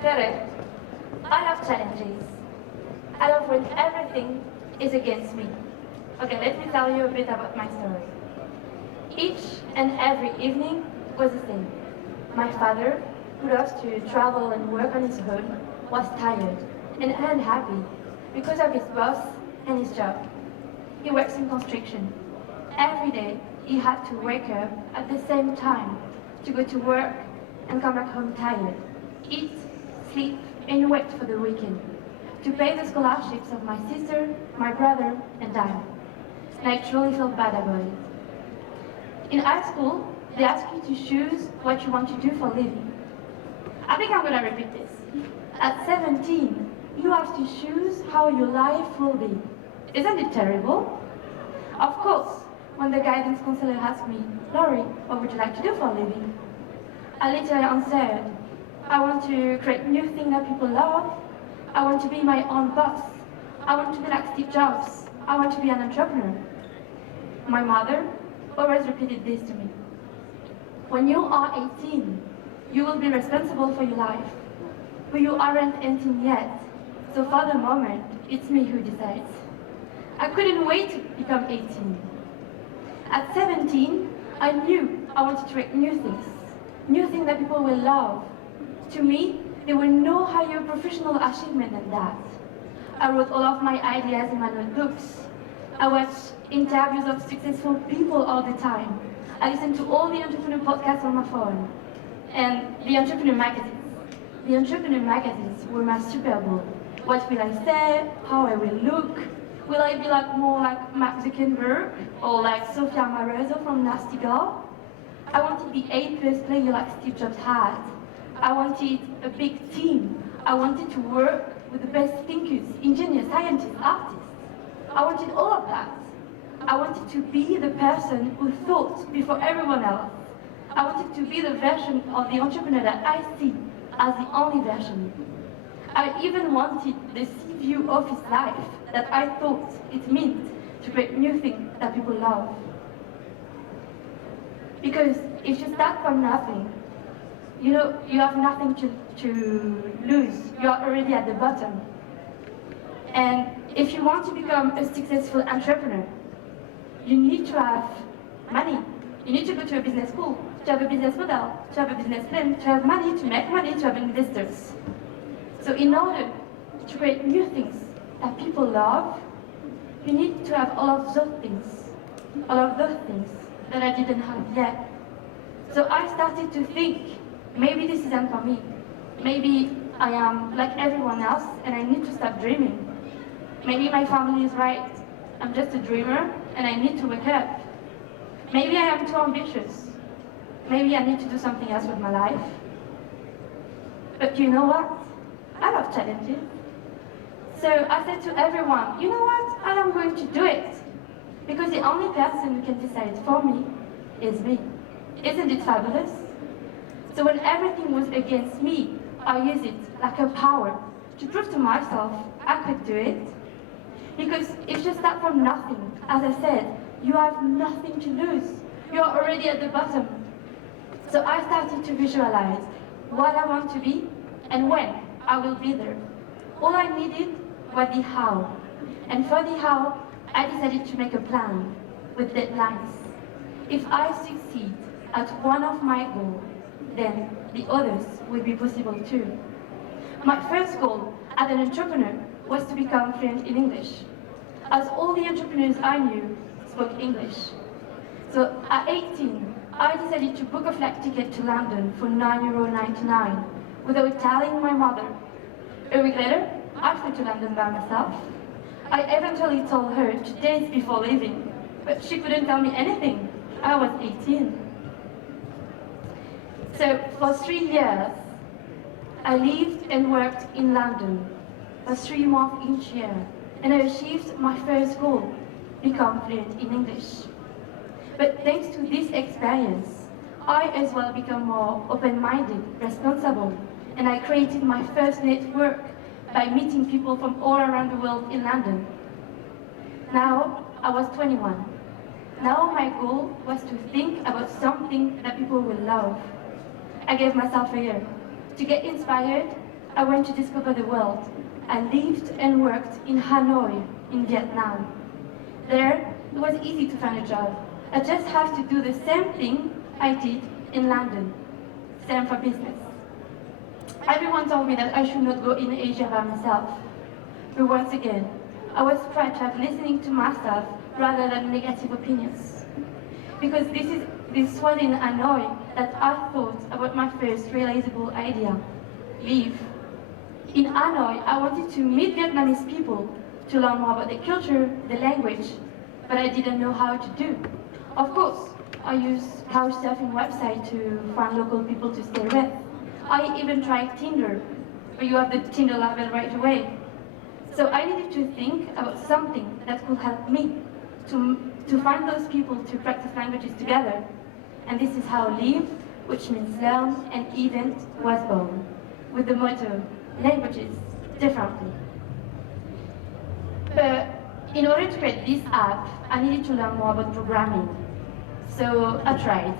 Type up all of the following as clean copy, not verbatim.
Correct. I love challenges. I love when everything is against me. Okay, let me tell you a bit about my story. Each and every evening was the same. My father, who loves to travel and work on his own, was tired and unhappy because of his boss and his job. He works in construction. Every day, he had to wake up at the same time to go to work and come back home tired, eat, sleep, and wait for the weekend to pay the scholarships of my sister, my brother, and I. And I truly felt bad about it. In high school, they ask you to choose what you want to do for a living. I think I'm gonna repeat this. At 17, you have to choose how your life will be. Isn't it terrible? Of course, when the guidance counselor asked me, Laurie, what would you like to do for a living? I literally answered, I want to create new things that people love. I want to be my own boss. I want to be like Steve Jobs. I want to be an entrepreneur. My mother always repeated this to me. When you are 18, you will be responsible for your life. But you aren't 18 yet. So for the moment, it's me who decides. I couldn't wait to become 18. At 17, I knew I wanted to create new things that people will love. To me, there were no higher professional achievement than that. I wrote all of my ideas in my notebooks. I watched interviews of successful people all the time. I listened to all the entrepreneur podcasts on my phone. And the entrepreneur magazines. The entrepreneur magazines were my Super Bowl. What will I say? How I will look? Will I be more like Mark Zuckerberg or like Sofia Marezo from Nasty Girl? I wanted the A+ player like Steve Jobs had. I wanted a big team. I wanted to work with the best thinkers, engineers, scientists, artists. I wanted all of that. I wanted to be the person who thought before everyone else. I wanted to be the version of the entrepreneur that I see as the only version. I even wanted the sea view office life that I thought it meant to create new things that people love. Because if you start from nothing, you have nothing to lose. You are already at the bottom. And if you want to become a successful entrepreneur, you need to have money. You need to go to a business school, to have a business model, to have a business plan, to have money, to make money, to have investors. So in order to create new things that people love, you need to have all of those things that I didn't have yet. So I started to think, maybe this isn't for me. Maybe I am like everyone else and I need to stop dreaming. Maybe my family is right. I'm just a dreamer and I need to wake up. Maybe I am too ambitious. Maybe I need to do something else with my life. But you know what? I love challenges. So I said to everyone, you know what? I am going to do it. Because the only person who can decide for me is me. Isn't it fabulous? So when everything was against me, I used it like a power to prove to myself I could do it. Because if you start from nothing, as I said, you have nothing to lose. You are already at the bottom. So I started to visualize what I want to be and when I will be there. All I needed was the how. And for the how, I decided to make a plan with deadlines. If I succeed at one of my goals, then the others will be possible too. My first goal as an entrepreneur was to become fluent in English, as all the entrepreneurs I knew spoke English. So at 18, I decided to book a flight ticket to London for €9.99 without telling my mother. A week later, I flew to London by myself. I eventually told her 2 days before leaving, but she couldn't tell me anything. I was 18. So for 3 years, I lived and worked in London for 3 months each year, and I achieved my first goal, become fluent in English. But thanks to this experience, I as well became more open-minded, responsible, and I created my first network by meeting people from all around the world in London. Now, I was 21. Now my goal was to think about something that people will love. I gave myself a year to get inspired, I went to discover the world. I lived and worked in Hanoi, in Vietnam. There, it was easy to find a job. I just have to do the same thing I did in London. Same for business. Everyone told me that I should not go in Asia by myself. But once again, I was proud to have listening to myself rather than negative opinions. Because this was in Hanoi that I thought about my first realizable idea, Leeve. In Hanoi, I wanted to meet Vietnamese people, to learn more about the culture, the language, but I didn't know how to do. Of course, I used couchsurfing website to find local people to stay with. I even tried Tinder, but you have the Tinder level right away. So I needed to think about something that could help me to find those people to practice languages together. And this is how Leeve, which means learn and event, was born, with the motto, languages differently. But in order to create this app, I needed to learn more about programming. So I tried.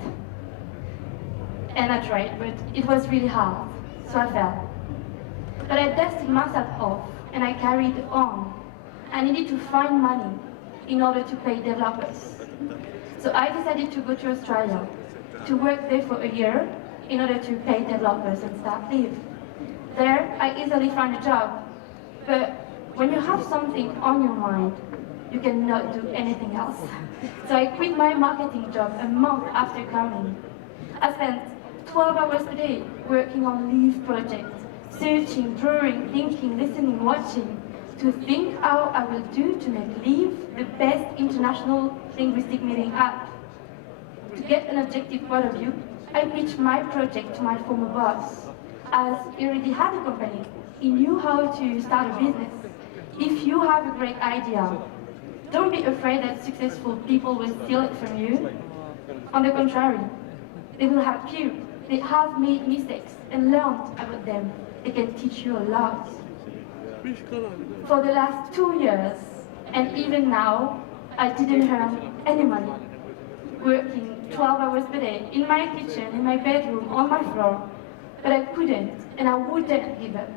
And I tried, but it was really hard, so I fell. But I dusted myself off, and I carried on. I needed to find money in order to pay developers. So I decided to go to Australia, to work there for a year in order to pay developers and start Leeve. There, I easily found a job, but when you have something on your mind, you cannot do anything else. So I quit my marketing job a month after coming. I spent 12 hours a day working on Leeve projects, searching, drawing, thinking, listening, watching, to think how I will do to make Leeve the best international linguistic meeting app. To get an objective point of view, I pitched my project to my former boss. As he already had a company, he knew how to start a business. If you have a great idea, don't be afraid that successful people will steal it from you. On the contrary, they will help you. They have made mistakes and learned about them. They can teach you a lot. For the last 2 years, and even now, I didn't earn any money. Working 12 hours per day, in my kitchen, in my bedroom, on my floor. But I couldn't, and I wouldn't give up.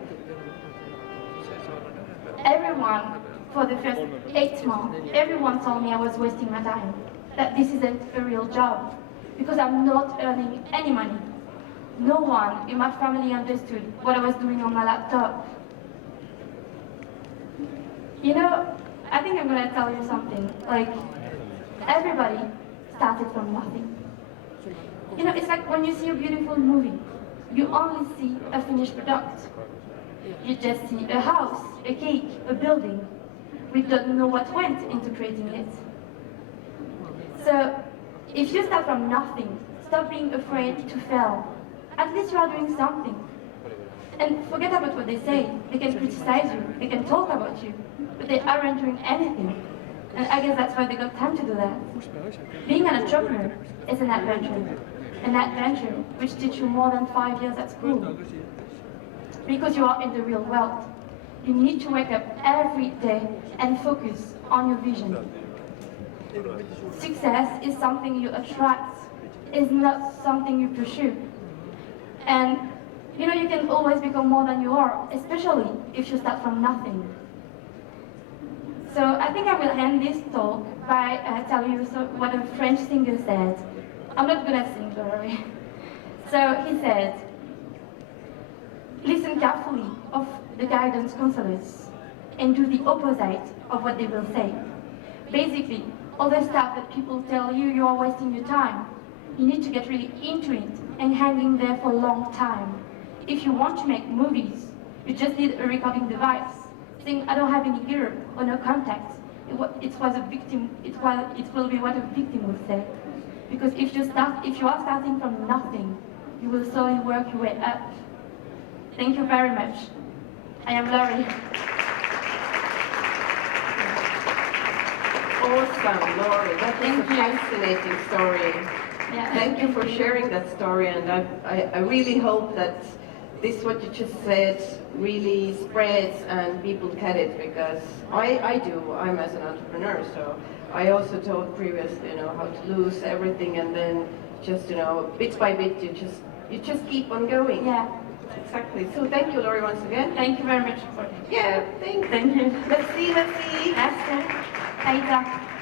Everyone, for the first 8 months, everyone told me I was wasting my time, that this isn't a real job, because I'm not earning any money. No one in my family understood what I was doing on my laptop. You know, I think I'm gonna tell you something, like, everybody started from nothing. You know, it's like when you see a beautiful movie, you only see a finished product. You just see a house, a cake, a building. We don't know what went into creating it. So, if you start from nothing, stop being afraid to fail. At least you are doing something. And forget about what they say. They can criticize you, they can talk about you, but they aren't doing anything. And I guess that's why they got time to do that. Being an entrepreneur is an adventure which teaches you more than 5 years at school. Because you are in the real world. You need to wake up every day and focus on your vision. Success is something you attract, it's not something you pursue. And you know, you can always become more than you are, especially if you start from nothing. So I think I will end this talk by telling you what a French singer said. I'm not gonna sing, don't worry. So he said, listen carefully of the guidance counselors and do the opposite of what they will say. Basically, all the stuff that people tell you, you are wasting your time. You need to get really into it and hang in there for a long time. If you want to make movies, you just need a recording device. Saying, I don't have any gear or no contacts. It will be what a victim would say. Because if you are starting from nothing, you will slowly work your way up. Thank you very much. I am Laurie. Awesome, Laurie. That was a fascinating story. Yeah. Thank you for sharing that story, and I really hope that this, what you just said, really spreads and people get it, because I do. I'm as an entrepreneur, so I also told previously, how to lose everything, and then just, bit by bit, you just keep on going. Yeah. Exactly. So thank you, Laurie, once again. Thank you very much for Yeah, thanks. Thank you. Merci, merci. Merci. Hej, tak.